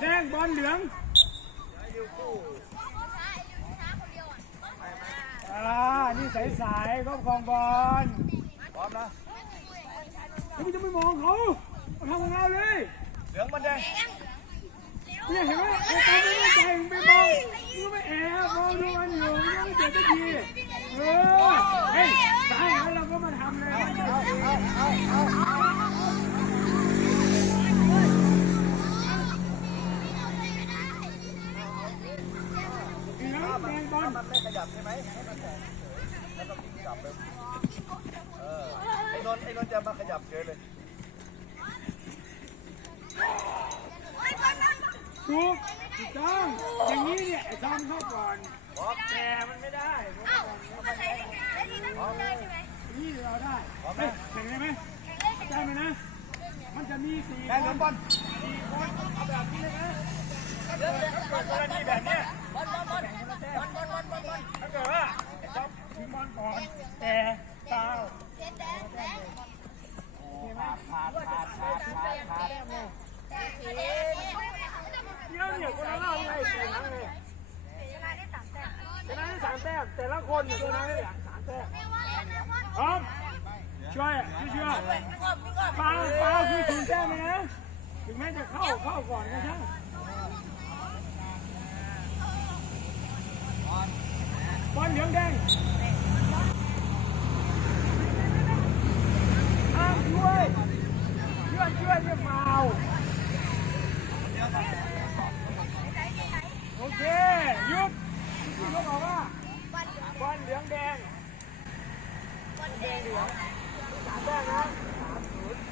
แดงบอลเหลืองนี่สายสายก็คองบอลพอมนะเฮ้ยมึงจะไม่มองเขาทำขงาเลย เหลืองมันแดี๋ยเห็นไหมไอ้งไปมองมึงไม่แอบมองดูมันอยู่มึงไม่เจ็บสักทีเออ เฮ้ยสายแล้วเราก็มาทำเลยมันไม่ขยับใช่ไหมให้มันแดงแล้วก็พลิกกลับเลยเออไอ้นนไอ้นนจะมาขยับเฉยเลยถูกถูกต้องอย่างนี้เนี่ยไอ้ทอมเข้าก่อนแต่มันไม่ได้นี่ เราได้เฮ้ยแข่งได้ไหมได้ไหมนะ มันจะมีสี่แดงเหลืองบอลสี่คนเอาแบบนี้เลยนะถ้าเกิดกรณีแบบเนี้ยถ้าเกิดว่าไอ้ทอมถึงบอลก่อนแต่ฟาว ขาดขาดขาดขาดขาดขาด เดี๋ยวเนี่ยคนละเล่าไงเสียงไงชนะได้สามแต้มแต่ละคนชนะได้สามแต้มพร้อมช่วยช่วยฟาวฟาวคือถึงแต้มเลยนะ ถึงแม้จะเข้าเข้าก่อนก็ช่างบอลเหลืองแดงห้ามช่วยเพื่อนช่วยเนี่าโอเคหยุดที่เขาบอกว่าบอลเหลืองแดงบอลแดงเหลืองสามแต้มนะสามศูนย์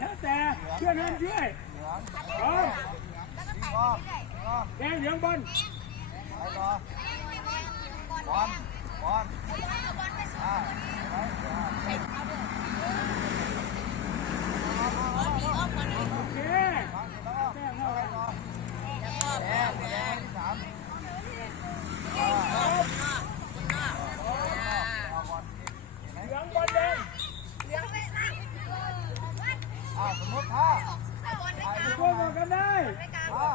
แล้วแต่ เชื่อนห้ามช่วยพร้อมรอบรอบแดงเหลืองบอลไปต่อบอลบอลอ่าไปโอเคแต้มเท่ากัน แดงแดงสาม เหลืองบอลแดง อ่าสมมติถ้า ช่วยบอกกันได้ ถ้า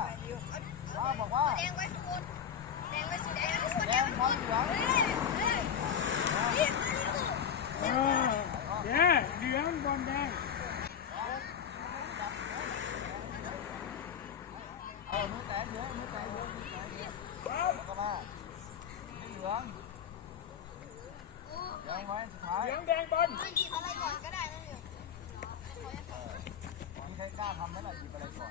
ถ้าบอกว่าแดงบอลเหลือง เออเย้เหลืองบอลแดง เอามือแตะเหลืองมือแตะเหลืองมือแตะเหลือง ครับ แล้วก็มาเหลืองยังไว้สุดท้าย เหลืองแดงบอล มีใครกล้าทำไหมล่ะหยิบอะไรก่อ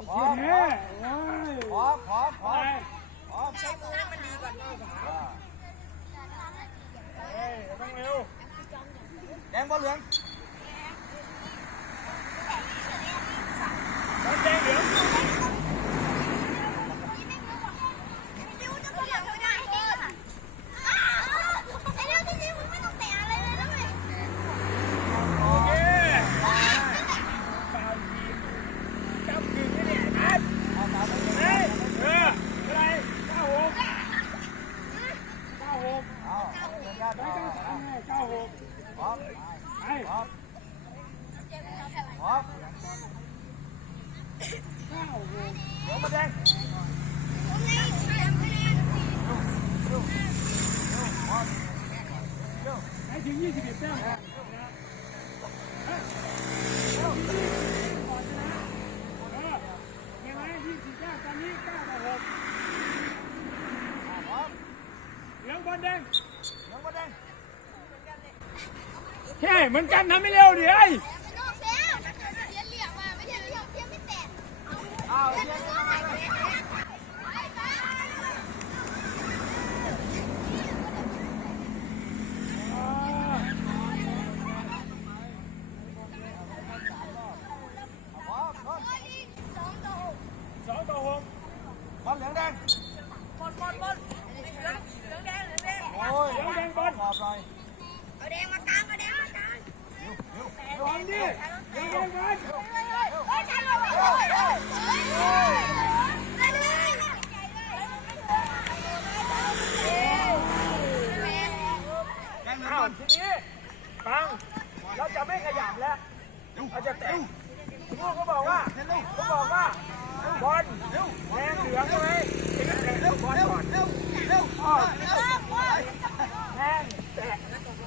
น ขอขอขอขอมเย้โอ้ยพร้อมพร้อมพร้อไปมพร้อมอ่าเฮ้ต้องเร็วแดงบอลเหลือง บอลแดงเหลือง โอเคฟาวดีจับกึ่งนี่เนี่ยนัด เอาตามไปเลย เฮ้ยเอออะไรเก้าหกเก้าหก เอาเอาเดินหน้า ไป ต่อ เก้าสาม อะ ไงเก้าหก พร้อม ไป พร้อมพร้อม เก้าหก เหลืองมาแดงพร้อมเร็ว ให้ ถึงยี่สิบเอ็ดแต้มก่อนนะเฮ้ยก่อนชนะเออเห็นไหมยี่สิบแต้มตอนนี้เก้าต่อหกอะพร้อมเหลืองบอลแดงเหลืองมาแดงแค่เหมือนกันทำไม่เร็วดิไอ้ ยเจะแตะลูกเขาบอกว่าเขาบอกว่าบอลแดงเหลืองใช่ไหมเร็บอลก่อนอ้อแดงแตะ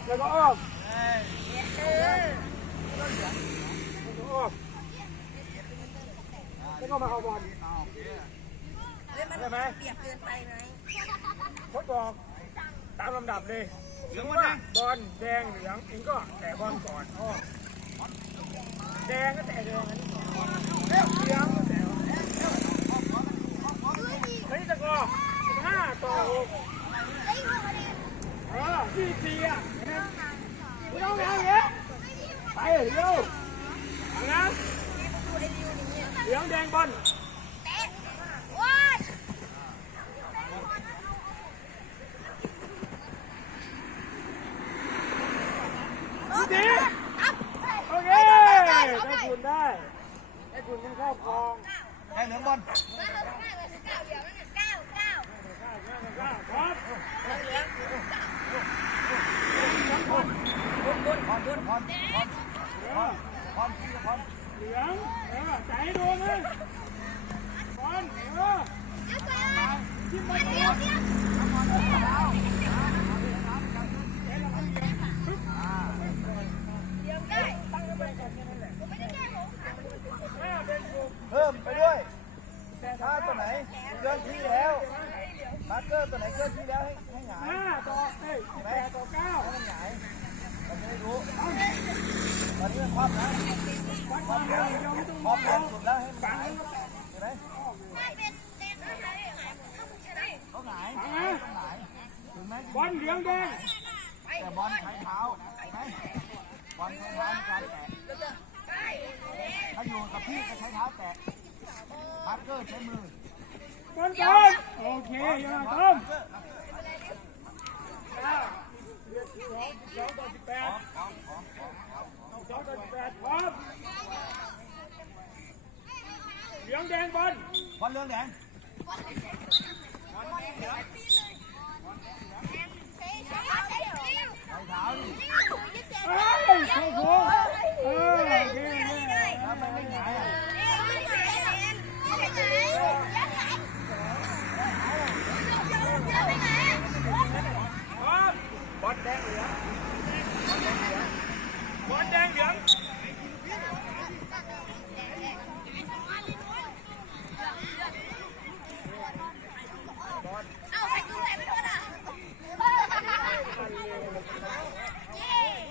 แล้วก็ออมแล้วก็ออมแล้วก็มาเอาบอลใช่ไหมเปรียบเกินไปไหมเขาบอกตามลำดับเลยเหรือว่าบอลแดงเหลืองเองก็แตะบอลก่อนอ้อม แดงก็แตะแดงอันนี้ก่อนเหลืองก็แตะเฮ้ยตะกอห้าต่อหกเออพี่สี่อะไม่ต้องแล้วเงี้ไปเร็วนะเหลืองแดงบอลดีโอเคได้คุณได้ให้คุณเป็นครอบครอง ให้เหลืองบอล พร้อม พร พรพรพรพรพี่พรเหลืองเออใจโดนเลยบอลเออจิ้มบอลเดียวเป็นกลุ่มเพิ่มไปด้วยถ้าตัวไหนเคลื่อนที่แล้วมาร์เกอร์ตัวไหนเคลื่อนที่แล้วให้ให้หงายห้าต่อเอ้ยแปดต่อเก้าให้หงาย ตอนนี้มันครอบนะความเร็วยังไม่ต้องครอบแรเอางสุดแล้วให้มายเห็นไหมเขาหงายเขาหงายถึงไหมบอลเหลืองแดงแต่บอลใช้เท้าเห็นไหมบอลใช้เท้าในการแตะถ้าอยู่กับพี่ก็ใช้เท้าแตะมาร์เกอร์ใช้มือบอลบอลโอเคยอมสองไงต้อม เหลืองแดงบอลบอลเรืองแดงใช้เท้าดิ เอ้ยโอ้โหเออโอเค ถ้ามันไม่หงายอะ พร้อมบอลแดงเหลืองบอลแดงเหลือง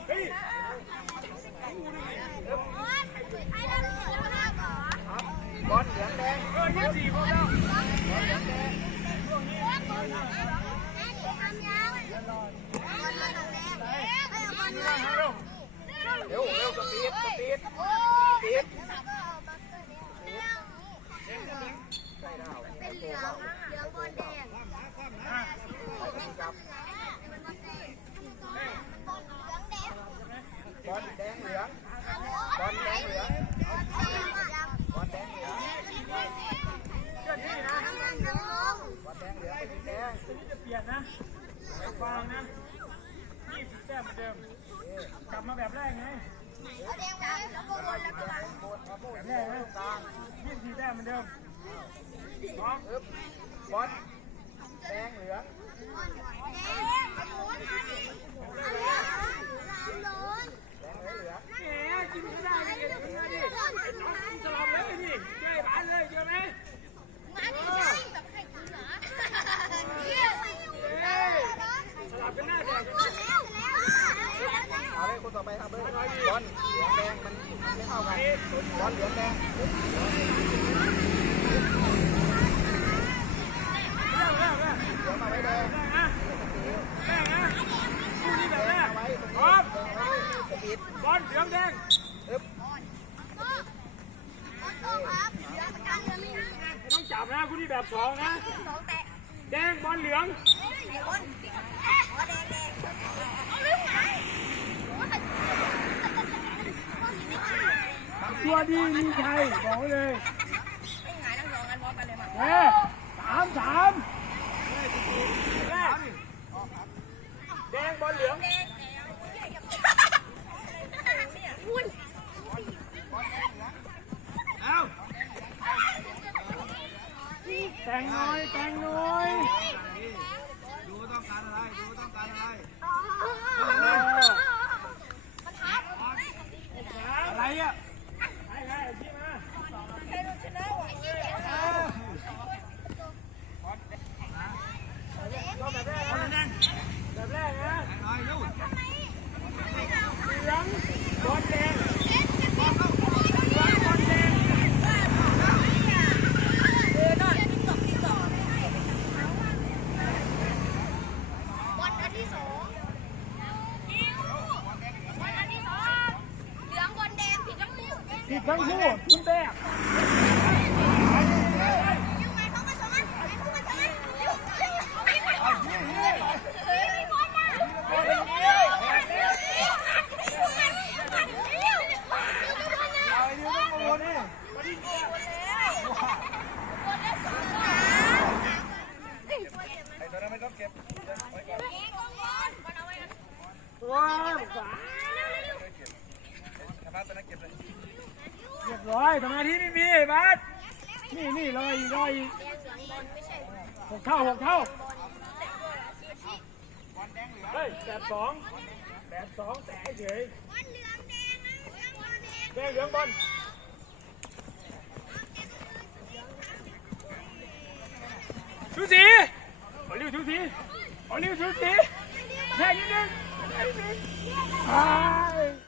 เฮ้ย บอลเหลืองแดง เออยี่สี่พอแล้ว เร็วเร็วสปีดสปีดสปีดเป็นเหลืองเหลืองบอลแดงบอลแดงเหลืองบอลแดงเหลืองบอลแดงเหลืองเจ้าที่นะบอลแดงเหลืองเป็นแดงทีนี้จะเปลี่ยนนะไปฟังนะ ยี่สิบแต้มเหมือนเดิม กลับมาแบบแรกไงแบบแรกนะยี่สิบแต้มเหมือนเดิมพร้องอึ๊บบอลแดงเหลือง ตัวดีมีใครบอกเลยไงนั่งรอกันบอกกันเลยฮ้สามสามแดงบอลเหลืองแต่งน้อยแต่งน้อยดูต้องการอะไรดูต้องการอะไร นี่นี่ลอยลอยหกเท่าหกเท่าเฮ้ยแปดสองแปดสองแต่เฉยแดงเหลืองบอลชูสีบอลลิวชูสีบอลลิวชูสีแค่นิดนึงแค่นิดนึง